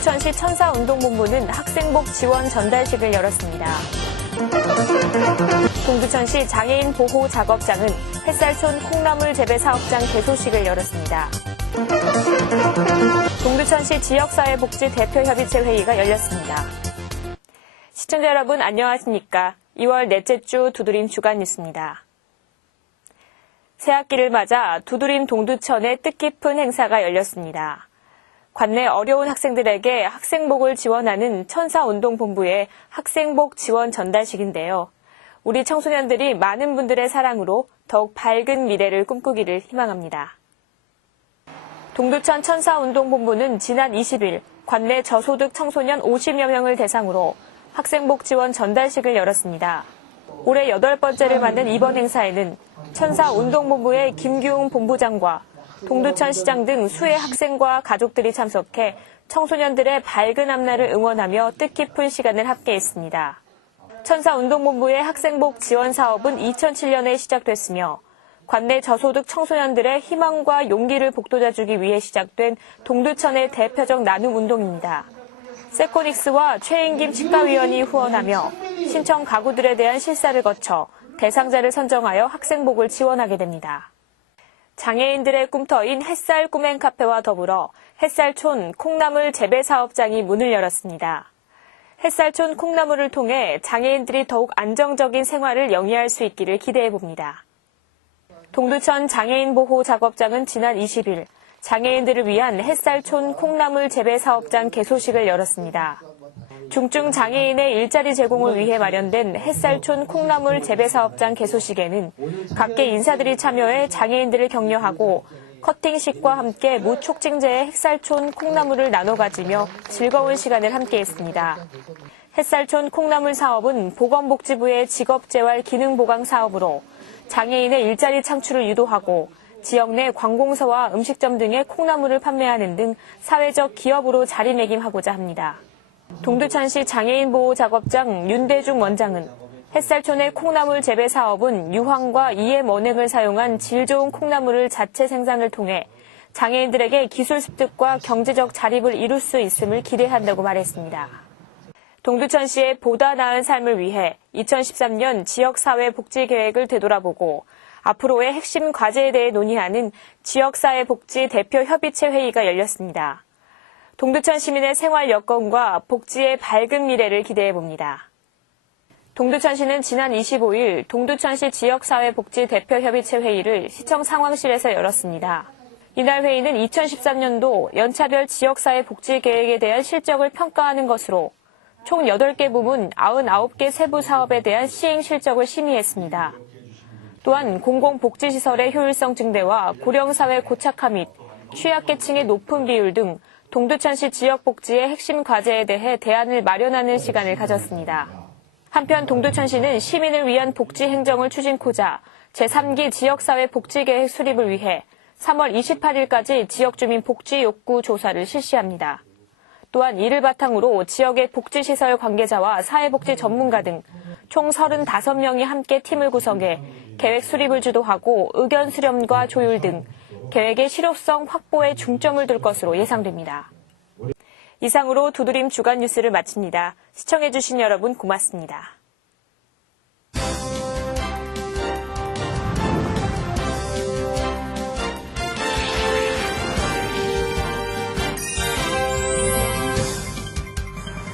동두천시 천사운동본부는 학생복 지원 전달식을 열었습니다. 동두천시 장애인 보호 작업장은 햇살촌 콩나물 재배 사업장 개소식을 열었습니다. 동두천시 지역사회복지 대표협의체 회의가 열렸습니다. 시청자 여러분 안녕하십니까? 2월 넷째 주 두드림 주간 뉴스입니다. 새학기를 맞아 두드림 동두천의 뜻깊은 행사가 열렸습니다. 관내 어려운 학생들에게 학생복을 지원하는 천사운동본부의 학생복 지원 전달식인데요. 우리 청소년들이 많은 분들의 사랑으로 더욱 밝은 미래를 꿈꾸기를 희망합니다. 동두천 천사운동본부는 지난 20일 관내 저소득 청소년 50여 명을 대상으로 학생복 지원 전달식을 열었습니다. 올해 8번째를 맞는 이번 행사에는 천사운동본부의 김규웅 본부장과 동두천 시장 등 수의 학생과 가족들이 참석해 청소년들의 밝은 앞날을 응원하며 뜻깊은 시간을 함께했습니다. 천사운동본부의 학생복 지원 사업은 2007년에 시작됐으며 관내 저소득 청소년들의 희망과 용기를 북돋아주기 위해 시작된 동두천의 대표적 나눔 운동입니다. 세코닉스와 최인김 치과위원이 후원하며 신청 가구들에 대한 실사를 거쳐 대상자를 선정하여 학생복을 지원하게 됩니다. 장애인들의 꿈터인 햇살 꿈행 카페와 더불어 햇살촌 콩나물 재배 사업장이 문을 열었습니다. 햇살촌 콩나물을 통해 장애인들이 더욱 안정적인 생활을 영위할 수 있기를 기대해 봅니다. 동두천 장애인 보호 작업장은 지난 20일 장애인들을 위한 햇살촌 콩나물 재배 사업장 개소식을 열었습니다. 중증 장애인의 일자리 제공을 위해 마련된 햇살촌 콩나물 재배 사업장 개소식에는 각계 인사들이 참여해 장애인들을 격려하고 커팅식과 함께 무촉진제의 햇살촌 콩나물을 나눠 가지며 즐거운 시간을 함께했습니다. 햇살촌 콩나물 사업은 보건복지부의 직업재활 기능보강 사업으로 장애인의 일자리 창출을 유도하고 지역 내 관공서와 음식점 등의 콩나물을 판매하는 등 사회적 기업으로 자리매김하고자 합니다. 동두천시 장애인보호작업장 윤대중 원장은 햇살촌의 콩나물 재배 사업은 유황과 EM 원액을 사용한 질 좋은 콩나물을 자체 생산을 통해 장애인들에게 기술 습득과 경제적 자립을 이룰 수 있음을 기대한다고 말했습니다. 동두천시의 보다 나은 삶을 위해 2013년 지역사회복지계획을 되돌아보고 앞으로의 핵심 과제에 대해 논의하는 지역사회복지 대표협의체 회의가 열렸습니다. 동두천 시민의 생활 여건과 복지의 밝은 미래를 기대해 봅니다. 동두천시는 지난 25일 동두천시 지역사회복지 대표협의체 회의를 시청 상황실에서 열었습니다. 이날 회의는 2013년도 연차별 지역사회복지계획에 대한 실적을 평가하는 것으로 총 8개 부문 99개 세부 사업에 대한 시행 실적을 심의했습니다. 또한 공공복지시설의 효율성 증대와 고령사회 고착화 및 취약계층의 높은 비율 등 동두천시 지역복지의 핵심 과제에 대해 대안을 마련하는 시간을 가졌습니다. 한편 동두천시는 시민을 위한 복지 행정을 추진코자 제3기 지역사회 복지계획 수립을 위해 3월 28일까지 지역주민 복지 욕구 조사를 실시합니다. 또한 이를 바탕으로 지역의 복지시설 관계자와 사회복지 전문가 등 총 35명이 함께 팀을 구성해 계획 수립을 주도하고 의견 수렴과 조율 등 계획의 실효성 확보에 중점을 둘 것으로 예상됩니다. 이상으로 두드림 주간 뉴스를 마칩니다. 시청해주신 여러분 고맙습니다.